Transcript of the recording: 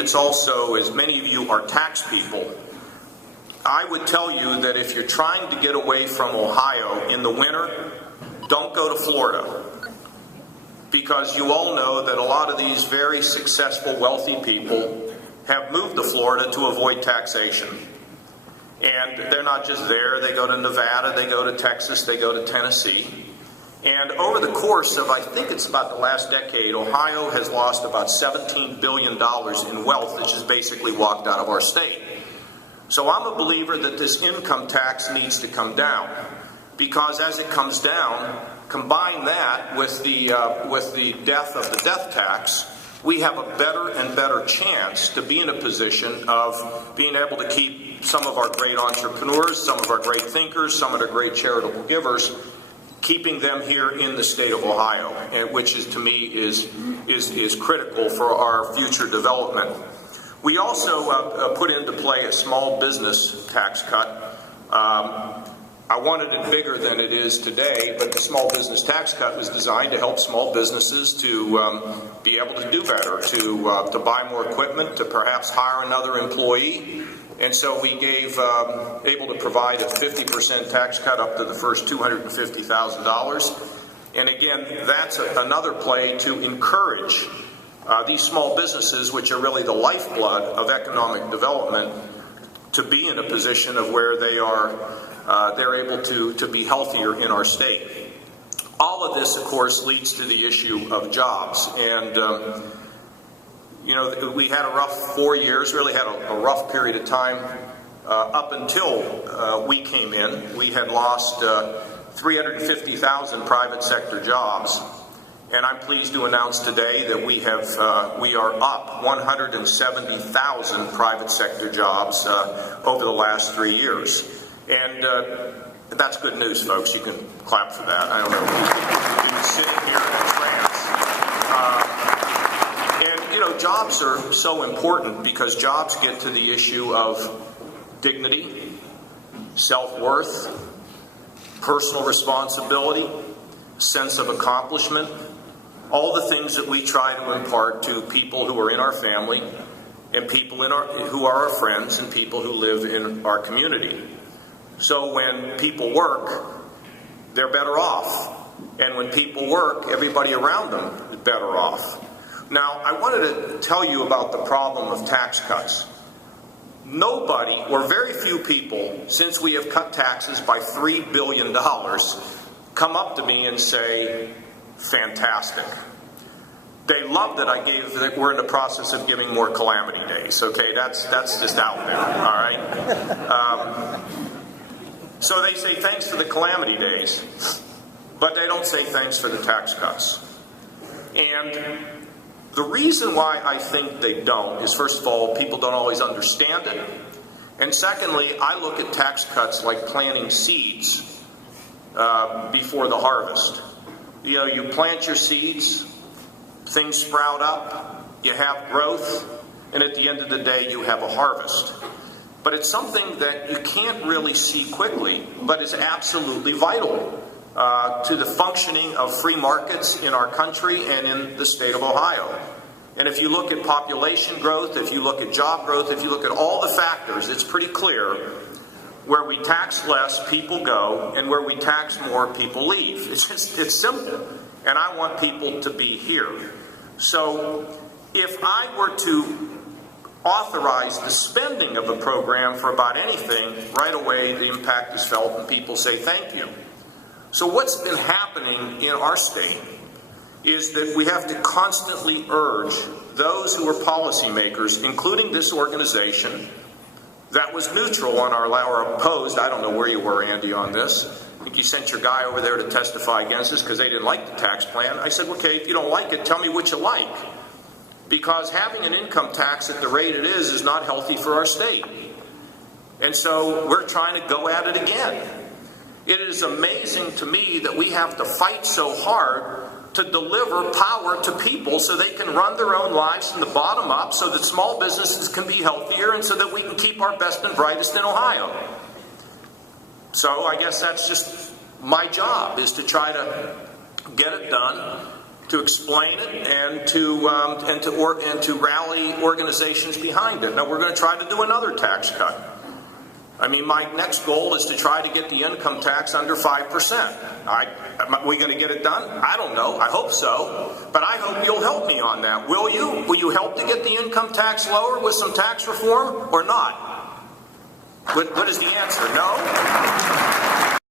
It's also, as many of you are tax people, I would tell you that if you're trying to get away from Ohio in the winter, don't go to Florida. Because you all know that a lot of these very successful, wealthy people have moved to Florida to avoid taxation. And they're not just there, they go to Nevada, they go to Texas, they go to Tennessee. And over the course of, I think it's about the last decade, Ohio has lost about $17 billion in wealth that just basically walked out of our state. So I'm a believer that this income tax needs to come down, because as it comes down, combine that with the death of the death tax, we have a better and better chance to be in a position of being able to keep some of our great entrepreneurs, some of our great thinkers, some of our great charitable givers, keeping them here in the state of Ohio, which is, to me, is critical for our future development. We also put into play a small business tax cut. I wanted it bigger than it is today, but the small business tax cut was designed to help small businesses to be able to do better, to buy more equipment, to perhaps hire another employee. And so we able to provide a 50% tax cut up to the first $250,000. And again, that's another play to encourage these small businesses, which are really the lifeblood of economic development, to be in a position of where they're able to be healthier in our state. All of this, of course, leads to the issue of jobs. And, you know, we had a rough 4 years, really had a rough period of time up until we came in. We had lost 350,000 private sector jobs. And I'm pleased to announce today that we are up 170,000 private sector jobs over the last 3 years. And that's good news, folks. You can clap for that. I don't know if you can sit here in a trance. And, you know, jobs are so important because jobs get to the issue of dignity, self-worth, personal responsibility, sense of accomplishment, all the things that we try to impart to people who are in our family and people who are our friends and people who live in our community. So when people work, they're better off. And when people work, everybody around them is better off. Now, I wanted to tell you about the problem of tax cuts. Nobody, or very few people, since we have cut taxes by $3 billion, come up to me and say, fantastic. They love that we're in the process of giving more calamity days. Okay, that's just out there, all right? So they say thanks for the calamity days, but they don't say thanks for the tax cuts. And the reason why I think they don't is, first of all, people don't always understand it. And secondly, I look at tax cuts like planting seeds before the harvest. You know, you plant your seeds, things sprout up, you have growth, and at the end of the day, you have a harvest. But it's something that you can't really see quickly, but is absolutely vital to the functioning of free markets in our country and in the state of Ohio. And if you look at population growth, if you look at job growth, if you look at all the factors, it's pretty clear where we tax less, people go, and where we tax more, people leave. It's simple. And I want people to be here. So if I were to authorize the spending of a program for about anything, right away the impact is felt and people say thank you. So what's been happening in our state is that we have to constantly urge those who are policymakers, including this organization, that was neutral on or opposed. I don't know where you were, Andy, on this. I think you sent your guy over there to testify against us because they didn't like the tax plan. I said, okay, if you don't like it, tell me what you like. Because having an income tax at the rate it is not healthy for our state. And so we're trying to go at it again. It is amazing to me that we have to fight so hard to deliver power to people so they can run their own lives from the bottom up, so that small businesses can be healthier and so that we can keep our best and brightest in Ohio. So I guess that's just my job, is to try to get it done to explain it and to rally organizations behind it. Now we're going to try to do another tax cut. I mean, my next goal is to try to get the income tax under 5%. Are we going to get it done? I don't know. I hope so. But I hope you'll help me on that. Will you? Will you help to get the income tax lower with some tax reform or not? What is the answer? No?